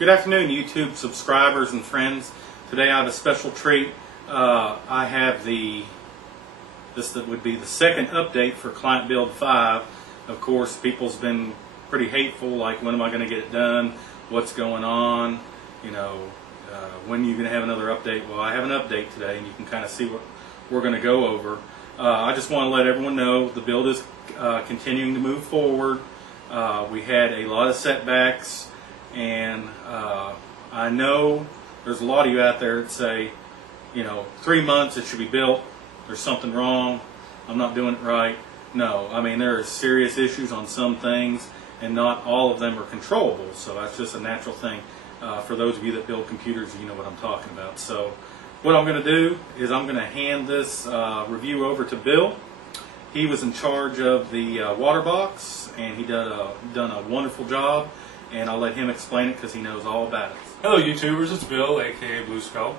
Good afternoon, YouTube subscribers and friends. Today I have a special treat. I have this would be the second update for Client Build 5. Of course, people's been pretty hateful, like when am I going to get it done? What's going on? You know, when are you going to have another update? Well, I have an update today, and you can kind of see what we're going to go over. I just want to let everyone know the build is continuing to move forward. We had a lot of setbacks. And I know there's a lot of you out there that say, you know, 3 months it should be built, there's something wrong, I'm not doing it right. No, I mean there are serious issues on some things and not all of them are controllable, so that's just a natural thing. For those of you that build computers, you know what I'm talking about. So what I'm going to do is I'm going to hand this review over to Bill. He was in charge of the WATERBOX and he done a wonderful job. And I'll let him explain it because he knows all about it. Hello YouTubers, it's Bill, aka Blue Skull,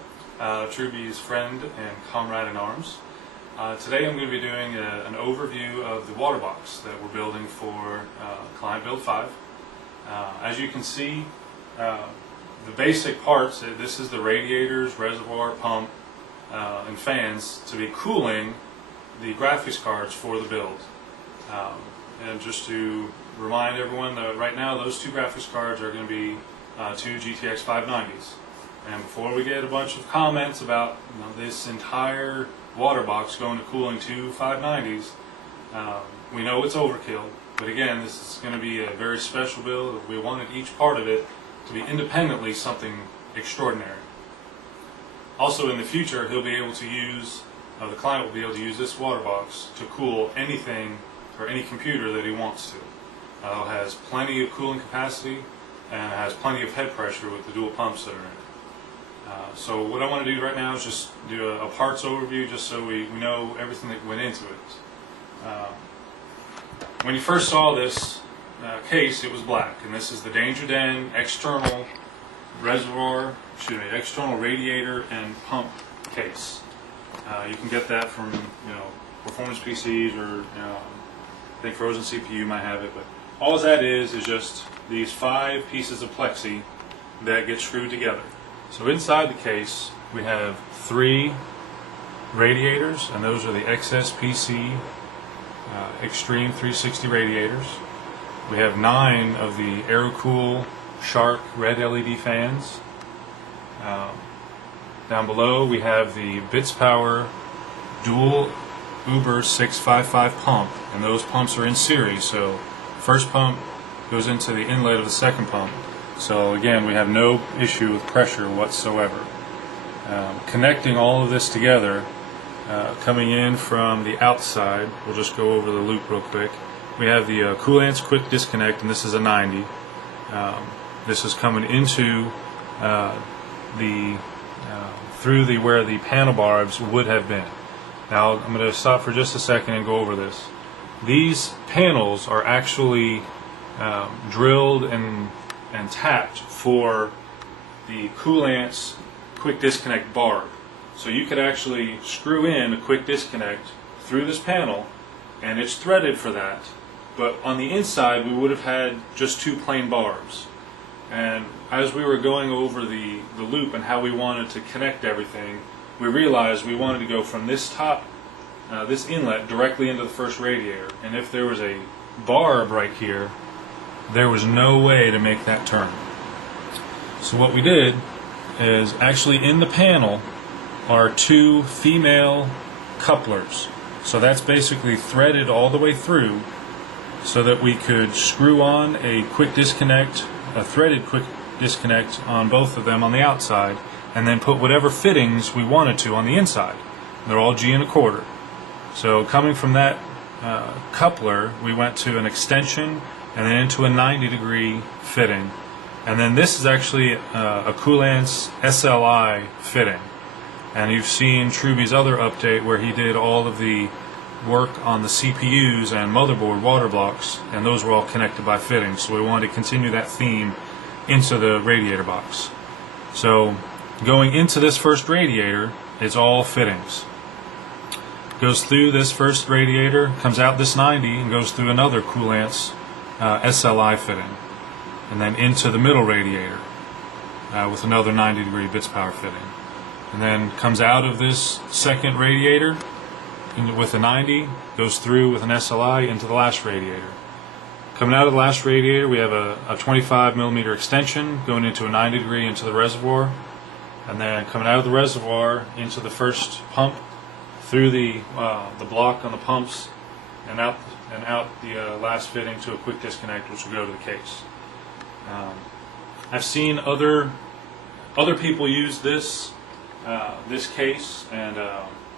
Truby's friend and comrade in arms. Today I'm going to be doing an overview of the WATERBOX that we're building for Client Build 5. As you can see, the basic parts, this is the radiators, reservoir, pump, and fans to be cooling the graphics cards for the build. And just to remind everyone that right now those two graphics cards are going to be two GTX 590s. And before we get a bunch of comments about this entire WATERBOX going to cooling two 590s, we know it's overkill. But again, this is going to be a very special build. We wanted each part of it to be independently something extraordinary. Also in the future, he'll be able to use, the client will be able to use this WATERBOX to cool anything or any computer that he wants to. It has plenty of cooling capacity and it has plenty of head pressure with the dual pumps that are in it. So what I want to do right now is just do a parts overview just so we know everything that went into it. When you first saw this case, it was black, and this is the Danger Den external external radiator and pump case. You can get that from performance PCs or I think Frozen CPU might have it, but all that is just these 5 pieces of plexi that get screwed together. So inside the case we have 3 radiators, and those are the XSPC Extreme 360 radiators. We have 9 of the Aerocool Shark red LED fans. Down below we have the Bitspower dual Uber 655 pump, and those pumps are in series, so first pump goes into the inlet of the second pump. So again, we have no issue with pressure whatsoever. Connecting all of this together, coming in from the outside, we'll just go over the loop real quick. We have the Koolance quick disconnect, and this is a 90. This is coming into through where the panel barbs would have been. Now I'm going to stop for just a second and go over this. These panels are actually drilled and tapped for the Koolance quick disconnect barb. So you could actually screw in a quick disconnect through this panel, and it's threaded for that. But on the inside we would have had just 2 plain barbs. And as we were going over the loop and how we wanted to connect everything, we realized we wanted to go from this top, this inlet directly into the first radiator. And if there was a barb right here, there was no way to make that turn. So what we did is actually in the panel are 2 female couplers. So that's basically threaded all the way through so that we could screw on a quick disconnect, a threaded quick disconnect on both of them on the outside, and then put whatever fittings we wanted to on the inside. They're all G and a quarter. So coming from that coupler, we went to an extension and then into a 90-degree fitting. And then this is actually a Koolance SLI fitting. And you've seen Truby's other update where he did all of the work on the CPUs and motherboard water blocks, and those were all connected by fittings. So we wanted to continue that theme into the radiator box. So going into this first radiator, it's all fittings. Goes through this first radiator, comes out this 90, and goes through another Koolance SLI fitting, and then into the middle radiator. with another 90-degree Bitspower fitting. And then comes out of this second radiator with a 90, goes through with an SLI into the last radiator. Coming out of the last radiator, we have a 25 millimeter extension going into a 90 degree into the reservoir, and then coming out of the reservoir into the first pump, through the block on the pumps, and out the last fitting to a quick disconnect, which will go to the case. I've seen other people use this case, and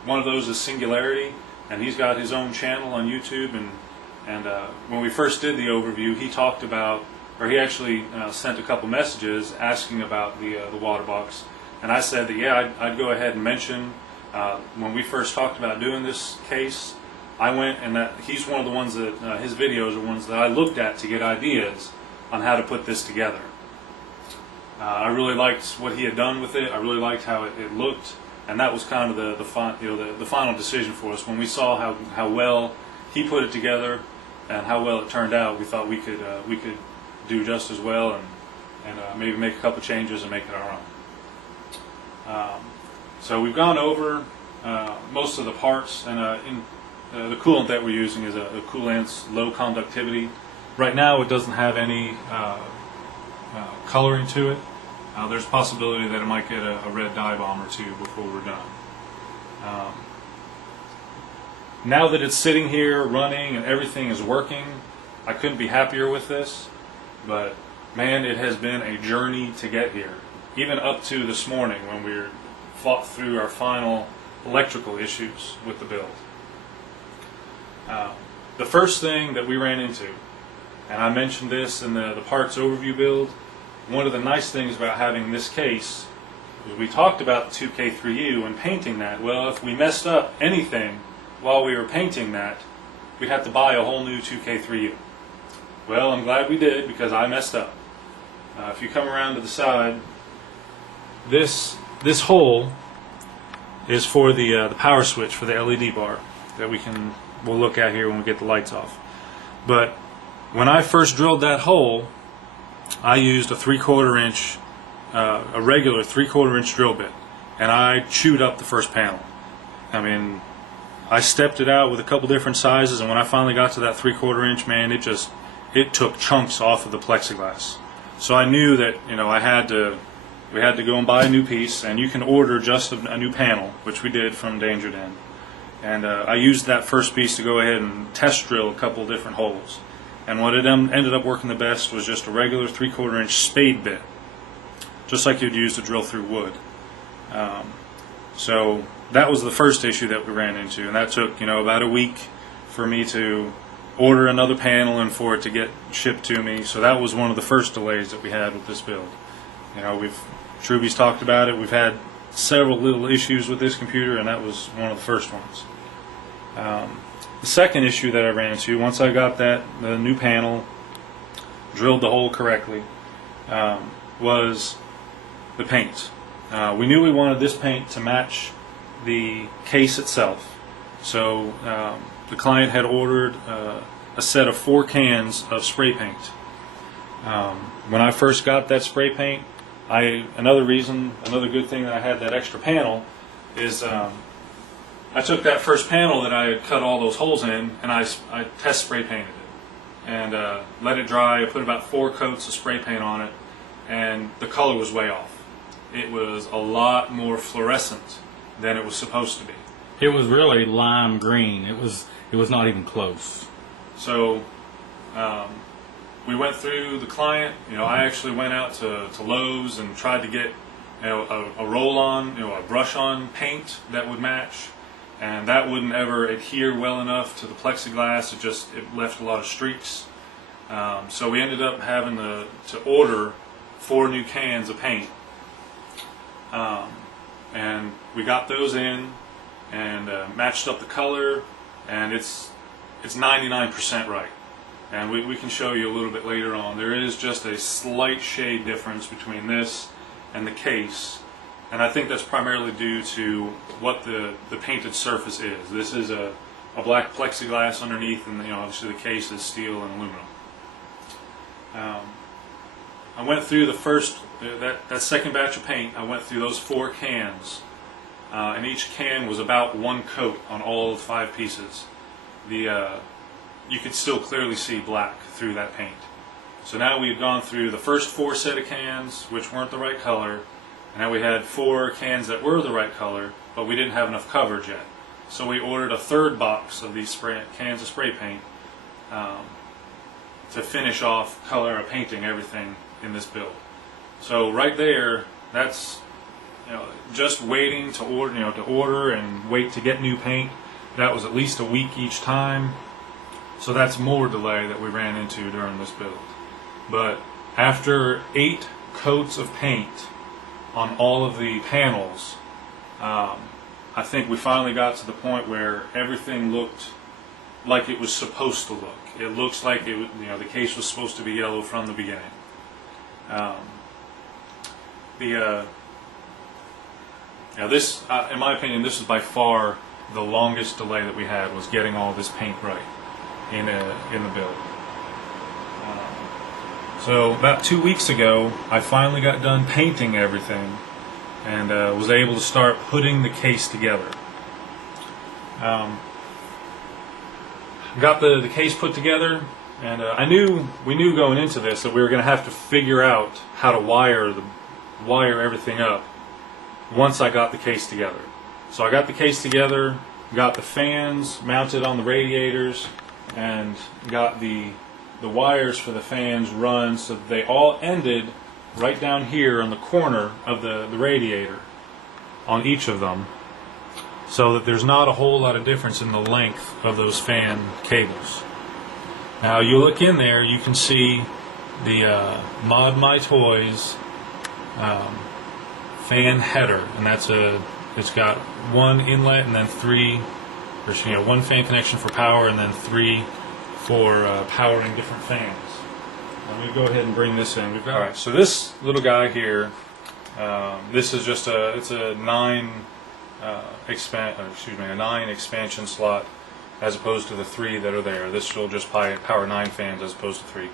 one of those is Singularity, and he's got his own channel on YouTube. And when we first did the overview, he talked about, or he actually sent a couple messages asking about the WATERBOX, and I said that yeah, I'd go ahead and mention when we first talked about doing this case. I went, and that he's one of the ones that his videos are ones that I looked at to get ideas on how to put this together. I really liked what he had done with it. I really liked how it looked, and that was kind of the final decision for us. When we saw how well he put it together and how well it turned out, we thought we could do just as well, and maybe make a couple changes and make it our own. So we've gone over most of the parts, and the coolant that we're using is a Koolance low conductivity. Right now it doesn't have any coloring to it. There's a possibility that it might get a red dye bomb or two before we're done. Now that it's sitting here running and everything is working, I couldn't be happier with this, but man, it has been a journey to get here. Even up to this morning when we fought through our final electrical issues with the build. The first thing that we ran into, and I mentioned this in the parts overview build, one of the nice things about having this case is we talked about the 2K3U and painting that. Well, if we messed up anything while we were painting that, we'd have to buy a whole new 2K3U. Well, I'm glad we did, because I messed up. If you come around to the side, this hole is for the power switch for the LED bar that we'll look at here when we get the lights off. But when I first drilled that hole, I used a 3/4 inch, a regular 3/4 inch drill bit, and I chewed up the first panel. I mean, I stepped it out with a couple different sizes, and when I finally got to that 3/4 inch, man, it took chunks off of the plexiglass. So I knew that we had to go and buy a new piece, and you can order just a new panel, which we did from Danger Den. And I used that first piece to go ahead and test drill a couple different holes. And what it ended up working the best was just a regular 3/4 inch spade bit, just like you'd use to drill through wood. So that was the first issue that we ran into, and that took about a week for me to order another panel and for it to get shipped to me. So that was one of the first delays that we had with this build. Truby's talked about it. We've had several little issues with this computer, and that was one of the first ones. The second issue that I ran into, once I got the new panel, drilled the hole correctly, was the paint. We knew we wanted this paint to match the case itself. So the client had ordered a set of 4 cans of spray paint. When I first got that spray paint, another good thing that I had that extra panel is I took that first panel that I had cut all those holes in, and I test spray painted it and let it dry. I put about 4 coats of spray paint on it, and the color was way off. It was a lot more fluorescent than it was supposed to be. It was really lime green. It was not even close. So we went through the client. I actually went out to Lowe's and tried to get a roll-on, a brush-on paint that would match, and that wouldn't ever adhere well enough to the plexiglass. It left a lot of streaks. So we ended up having to order 4 new cans of paint, and we got those in and matched up the color, and it's 99% right. And we can show you a little bit later on. There is just a slight shade difference between this and the case, and I think that's primarily due to what the painted surface is. This is a black plexiglass underneath, and obviously the case is steel and aluminum. I went through the first, that second batch of paint. I went through those 4 cans, and each can was about 1 coat on all 5 pieces. You could still clearly see black through that paint. So now we've gone through the first 4 set of cans, which weren't the right color, and now we had 4 cans that were the right color, but we didn't have enough coverage yet. So we ordered a 3rd box of these cans of spray paint to finish off painting everything in this build. So right there, that's just waiting to order and wait to get new paint. That was at least a week each time. So that's more delay that we ran into during this build. But after 8 coats of paint on all of the panels, I think we finally got to the point where everything looked like it was supposed to look. It looks like it, the case was supposed to be yellow from the beginning. This, in my opinion, this is by far the longest delay that we had, was getting all this paint right in the build. So about 2 weeks ago, I finally got done painting everything and was able to start putting the case together. Got the case put together, and we knew going into this that we were going to have to figure out how to wire everything up once I got the case together. So I got the case together, got the fans mounted on the radiators, and got the wires for the fans run so that they all ended right down here on the corner of the radiator on each of them, so that there's not a whole lot of difference in the length of those fan cables. Now you look in there, you can see the Mod My Toys fan header, and it's got 1 inlet and then 3, or 1 fan connection for power and then 3 for powering different fans. Let me go ahead and bring this in. All right, so this little guy here, this is just a 9 expansion slot as opposed to the 3 that are there. This will just power 9 fans as opposed to 3.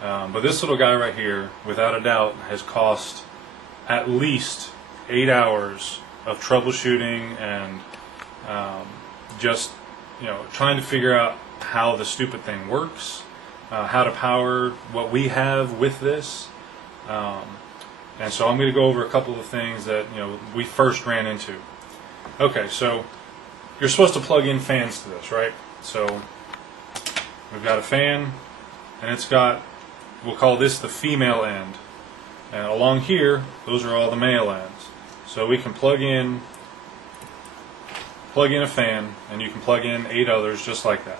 But this little guy right here, without a doubt, has cost at least 8 hours of troubleshooting and just trying to figure out how the stupid thing works, how to power what we have with this, and so I'm going to go over a couple of things that we first ran into. Okay, so you're supposed to plug in fans to this, right? So we've got a fan, and it's got, we'll call this the female end, and along here those are all the male ends. So we can plug in a fan, and you can plug in 8 others just like that.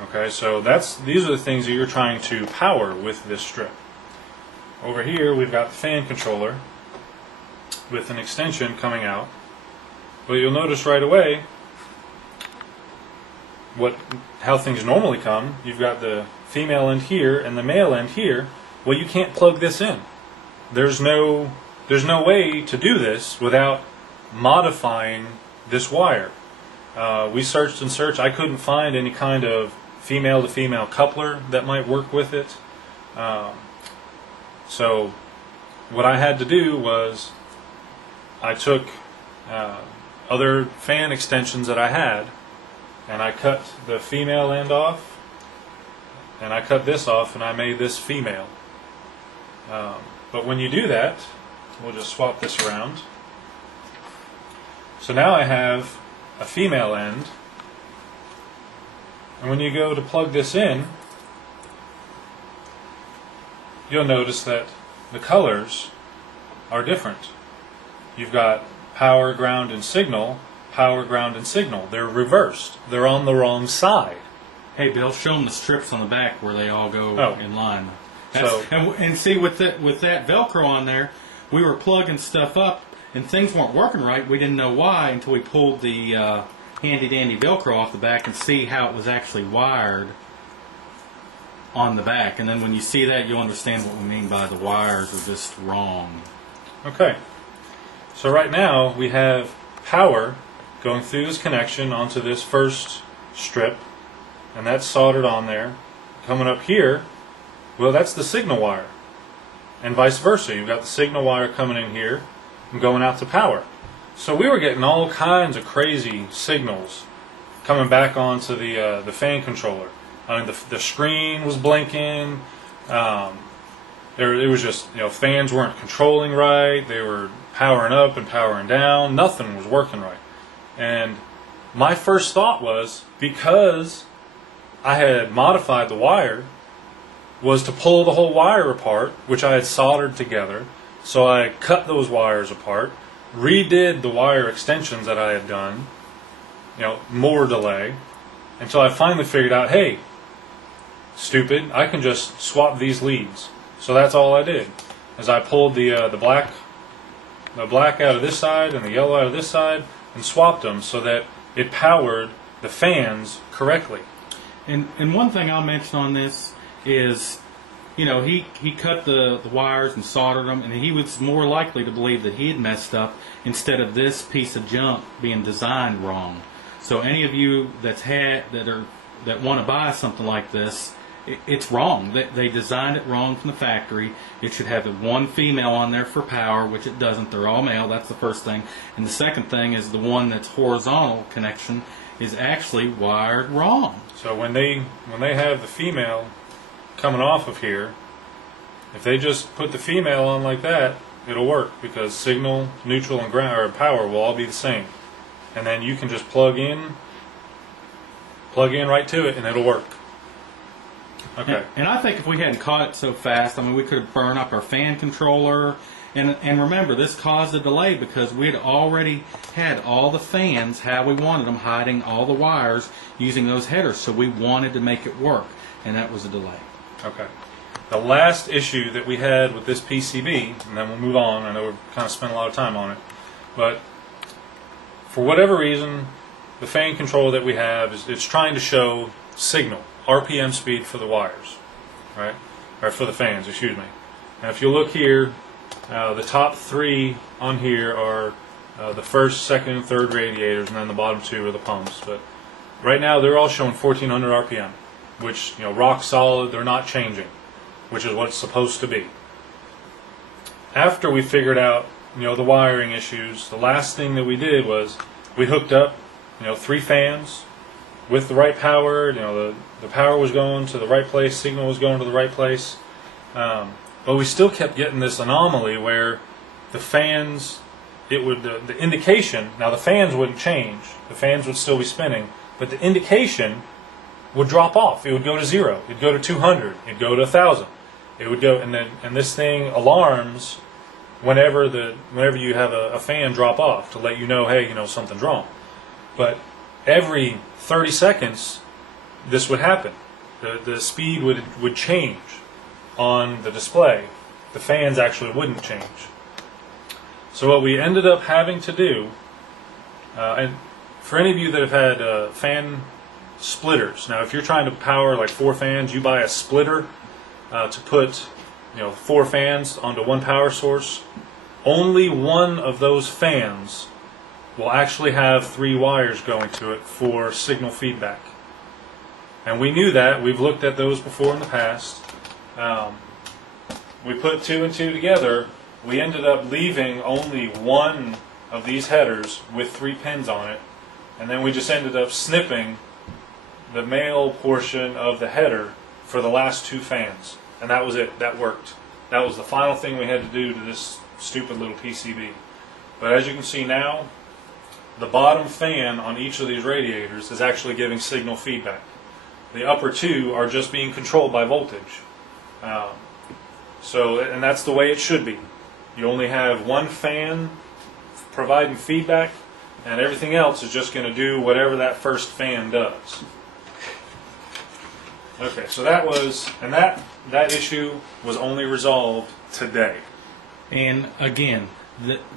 Okay, so these are the things that you're trying to power with this strip. Over here we've got the fan controller with an extension coming out. But you'll notice right away how things normally come. You've got the female end here and the male end here. Well, you can't plug this in. There's no way to do this without modifying this wire. We searched and searched. I couldn't find any kind of female to female coupler that might work with it. So what I had to do was I took other fan extensions that I had, and I cut the female end off, and I cut this off, and I made this female. But when you do that, we'll just swap this around. So now I have a female end, and when you go to plug this in, you'll notice that the colors are different. You've got power, ground, and signal, power, ground, and signal. They're reversed. They're on the wrong side. Hey, Bill, show them the strips on the back where they all go in line. So, and see, with that Velcro on there, we were plugging stuff up, and things weren't working right. We didn't know why until we pulled the handy-dandy Velcro off the back and see how it was actually wired on the back. And then when you see that, you'll understand what we mean by the wires are just wrong. okay. So right now we have power going through this connection onto this first strip, and that's soldered on there. Coming up here, well, that's the signal wire. and vice versa. You've got the signal wire coming in here and going out to power. So we were getting all kinds of crazy signals coming back onto the fan controller. I mean, the screen was blinking. It was just, fans weren't controlling right. They were powering up and powering down. Nothing was working right. And my first thought was, because I had modified the wire, was to pull the whole wire apart, which I had soldered together. So I cut those wires apart, redid the wire extensions that I had done, more delay, until I finally figured out, hey, stupid, I can just swap these leads. So that's all I did, is I pulled the black out of this side and the yellow out of this side and swapped them so that it powered the fans correctly. And one thing I'll mention on this is, he cut the wires and soldered them, and he was more likely to believe that he had messed up instead of this piece of junk being designed wrong. So any of you that want to buy something like this, it's wrong. They designed it wrong from the factory. It should have one female on there for power, which it doesn't. They're all male. That's the first thing. And the second thing is the one that's horizontal connection is actually wired wrong. So when they have the female coming off of here, if they just put the female on like that, it'll work, because signal, neutral, and ground or power will all be the same. And then you can just plug in right to it, and it'll work. Okay. And I think if we hadn't caught it so fast, we could have burned up our fan controller. And remember, this caused a delay because we had already had all the fans how we wanted them, hiding all the wires using those headers. So we wanted to make it work, and that was a delay. Okay. The last issue that we had with this PCB, and then we'll move on. I know we've kind of spent a lot of time on it, but for whatever reason, the fan controller that we have it's trying to show signal, RPM speed for the wires, right? Or for the fans, excuse me. Now, if you look here, the top three on here are the first, second, and third radiators, and then the bottom two are the pumps. But right now, they're all showing 1400 RPM, which, rock solid. They're not changing, which is what it's supposed to be. After we figured out, the wiring issues, the last thing that we did was we hooked up, 3 fans with the right power. The power was going to the right place, signal was going to the right place. But we still kept getting this anomaly where the fans, the indication, now the fans wouldn't change, the fans would still be spinning, but the indication would drop off. It would go to 0. It'd go to 200. It'd go to 1,000. It would go, and this thing alarms whenever you have a fan drop off to let you know, hey, something's wrong. But every 30 seconds, this would happen. The speed would change on the display. The fans actually wouldn't change. So what we ended up having to do, and for any of you that have had fan splitters, now if you're trying to power like 4 fans, you buy a splitter to put 4 fans onto one power source. Only one of those fans will actually have 3 wires going to it for signal feedback. And we knew that. We've looked at those before in the past. We put 2 and 2 together. We ended up leaving only one of these headers with 3 pins on it, and then we just ended up snipping the male portion of the header for the last 2 fans, and that was it. That worked. That was the final thing we had to do to this stupid little PCB. But as you can see now, the bottom fan on each of these radiators is actually giving signal feedback. The upper 2 are just being controlled by voltage. And that's the way it should be. You only have one fan providing feedback, and everything else is just going to do whatever that first fan does. Okay, so that issue was only resolved today. And again,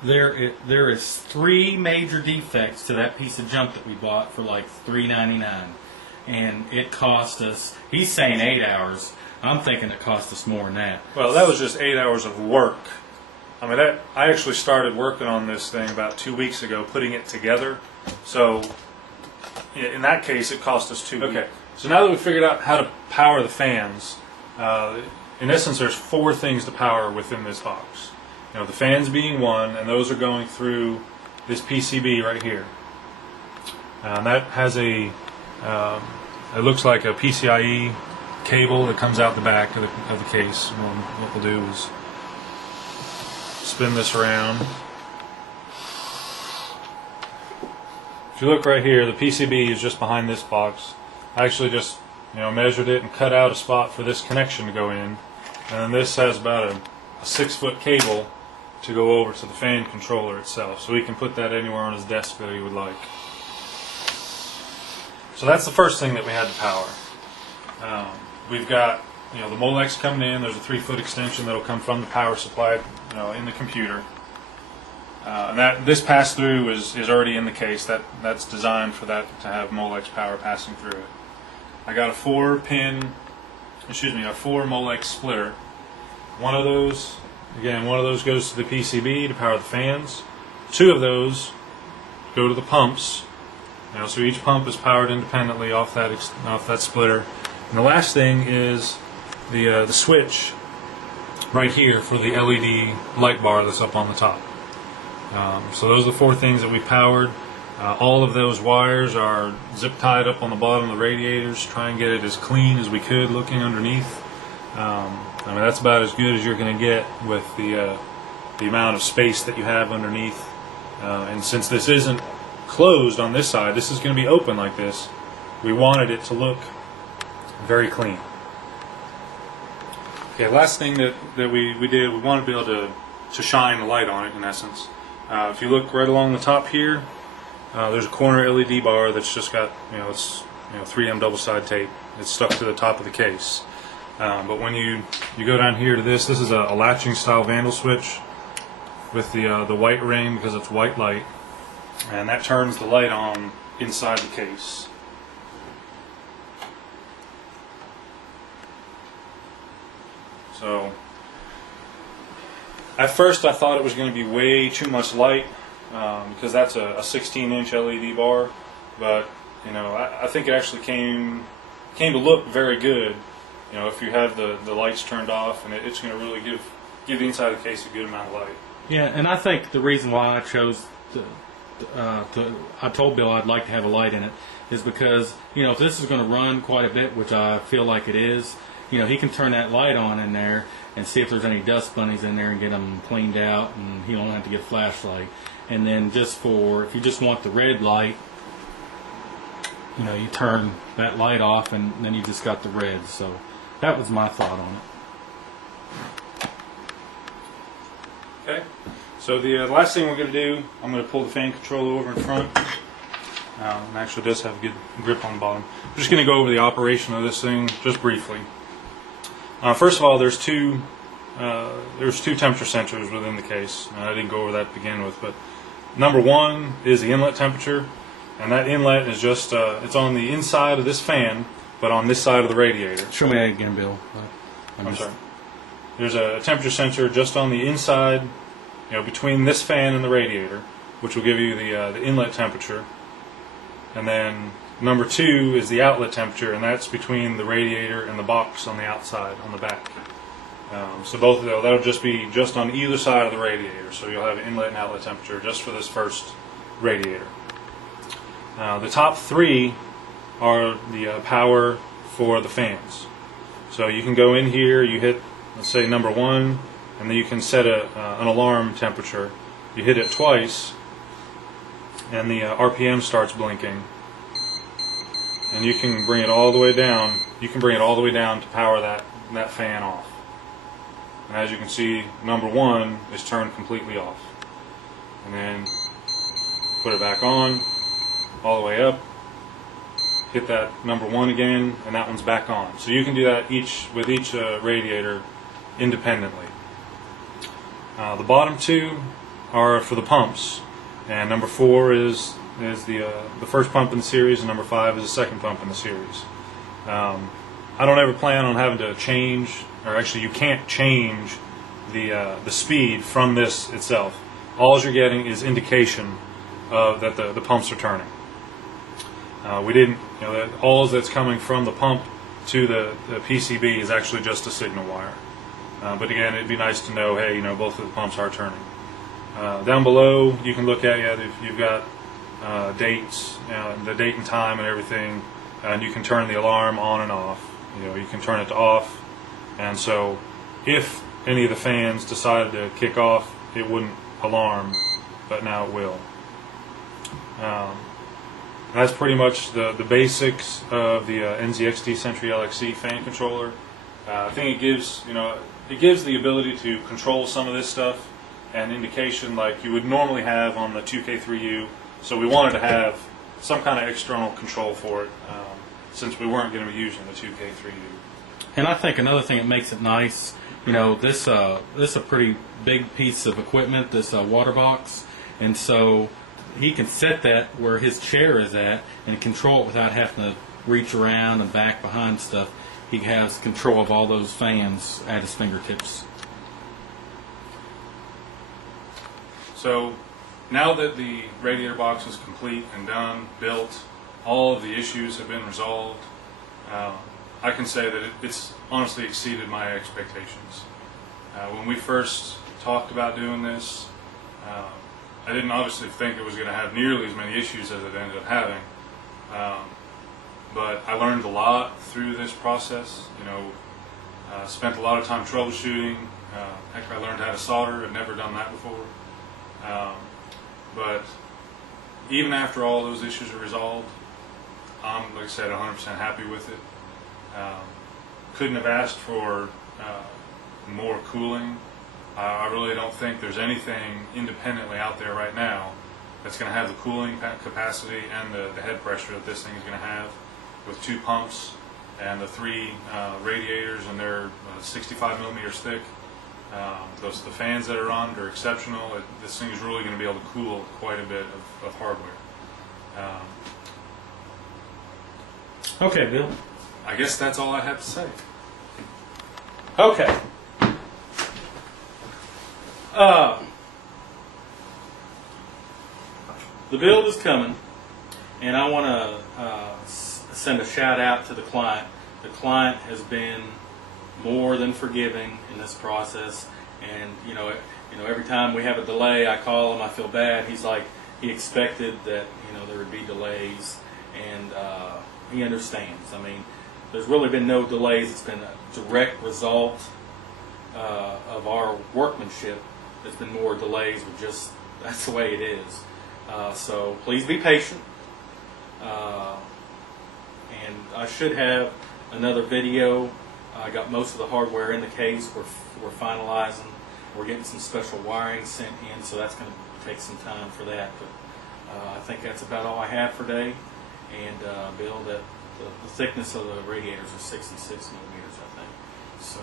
there is 3 major defects to that piece of junk that we bought for like $3.99, and it cost us. He's saying 8 hours. I'm thinking it cost us more than that. Well, that was just 8 hours of work. I actually started working on this thing about 2 weeks ago, putting it together. So in that case, it cost us 2 weeks. Okay. So now that we figured out how to power the fans, in essence, there's 4 things to power within this box. The fans being one, and those are going through this PCB right here. That has a, it looks like a PCIe cable that comes out the back of the case. And what we'll do is spin this around. If you look right here, the PCB is just behind this box. I actually just measured it and cut out a spot for this connection to go in, and then this has about a 6-foot cable to go over to the fan controller itself, so he can put that anywhere on his desk that he would like. So that's the first thing that we had to power. We've got the Molex coming in. There's a 3-foot extension that'll come from the power supply in the computer. And this pass through is already in the case. That's designed for that to have Molex power passing through it. I got a 4 Molex splitter. One of those goes to the PCB to power the fans. 2 of those go to the pumps. So each pump is powered independently off that splitter. And the last thing is the switch right here for the LED light bar that's up on the top. So those are the 4 things that we powered. All of those wires are zip tied up on the bottom of the radiators. Try and get it as clean as we could looking underneath. That's about as good as you're going to get with the amount of space that you have underneath. And since this isn't closed on this side, this is going to be open like this. We wanted it to look very clean. Okay, last thing that we did, we wanted to be able to shine the light on it in essence. If you look right along the top here, there's a corner LED bar that's just got, it's 3M double-side tape. It's stuck to the top of the case. But when you go down here to this is a latching style vandal switch with the white ring because it's white light, and that turns the light on inside the case. So at first I thought it was going to be way too much light because that's a 16-inch LED bar, but I think it actually came to look very good. If you have the lights turned off, and it's going to really give the inside of the case a good amount of light. Yeah, and I think the reason why I chose I told Bill I'd like to have a light in it is because if this is going to run quite a bit, which I feel like it is, he can turn that light on in there and see if there's any dust bunnies in there and get them cleaned out, and he don't have to get a flashlight. And then if you just want the red light, you turn that light off, and then you just got the red. So that was my thought on it. Okay, so the last thing we're going to do, I'm going to pull the fan controller over in front. And actually does have a good grip on the bottom. I'm just going to go over the operation of this thing just briefly. First of all, there's two temperature sensors within the case. I didn't go over that to begin with, but number 1 is the inlet temperature, and that inlet is just it's on the inside of this fan, but on this side of the radiator. Show me that again, Bill. I'm sorry. There's a temperature sensor just on the inside, between this fan and the radiator, which will give you the inlet temperature. And then number 2 is the outlet temperature, and that's between the radiator and the box on the outside, on the back. So both of those, that'll just be just on either side of the radiator. So you'll have an inlet and outlet temperature just for this first radiator. The top 3 are the power for the fans. So you can go in here, you hit, let's say, number 1, and then you can set an alarm temperature. You hit it twice, and the RPM starts blinking. And you can bring it all the way down. You can bring it all the way down to power that fan off. And as you can see, number 1 is turned completely off. And then put it back on, all the way up. Hit that number 1 again, and that one's back on. So you can do that with each radiator independently. The bottom 2 are for the pumps, and number 4 is the first pump in the series, and number 5 is the second pump in the series. I don't ever plan on having to change, or actually you can't change the speed from this itself. All you're getting is indication of that the pumps are turning. We didn't, all that's coming from the pump to the PCB is actually just a signal wire. But again, it'd be nice to know, hey, you know, both of the pumps are turning. Down below, you can look at, you've got dates, the date and time and everything, and you can turn the alarm on and off. You know, you can turn it to off, and so if any of the fans decided to kick off, it wouldn't alarm, but now it will. That's pretty much the basics of the NZXT Sentry LXC fan controller. I think it gives the ability to control some of this stuff and indication like you would normally have on the 2K3U. So we wanted to have some kind of external control for it since we weren't going to be using the 2K3U. And I think another thing that makes it nice, you know, this is a pretty big piece of equipment, this WATERBOX, and so he can set that where his chair is at and control it without having to reach around and back behind stuff. He has control of all those fans at his fingertips. So now that the radiator box is complete and done, built, all of the issues have been resolved, I can say that it's honestly exceeded my expectations. When we first talked about doing this, I didn't obviously think it was going to have nearly as many issues as it ended up having. But I learned a lot through this process. You know, spent a lot of time troubleshooting. Heck, I learned how to solder. I'd never done that before. But even after all those issues are resolved, I'm, like I said, 100% happy with it. Couldn't have asked for more cooling. I really don't think there's anything independently out there right now that's going to have the cooling capacity and the head pressure that this thing is going to have, with 2 pumps and the 3 radiators, and they're 65 millimeters thick. The fans that are on are exceptional. This thing is really going to be able to cool quite a bit of hardware. Okay, Bill. I guess that's all I have to say. Okay. The build is coming, and I want to send a shout out to the client. The client has been more than forgiving in this process, and you know every time we have a delay, I call him. I feel bad. He's like, he expected that there would be delays, and he understands. I mean, there's really been no delays. It's been a direct result of our workmanship. There's been more delays, but just that's the way it is. So please be patient. And I should have another video. I got most of the hardware in the case. We're finalizing. We're getting some special wiring sent in, so that's going to take some time for that. But I think that's about all I have for today. And Bill, the thickness of the radiators are 66 millimeters, I think. So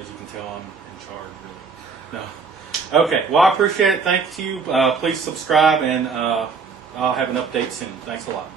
as you can tell, I'm in charge, really. No. Okay. Well, I appreciate it. Thank you. Please subscribe, and I'll have an update soon. Thanks a lot.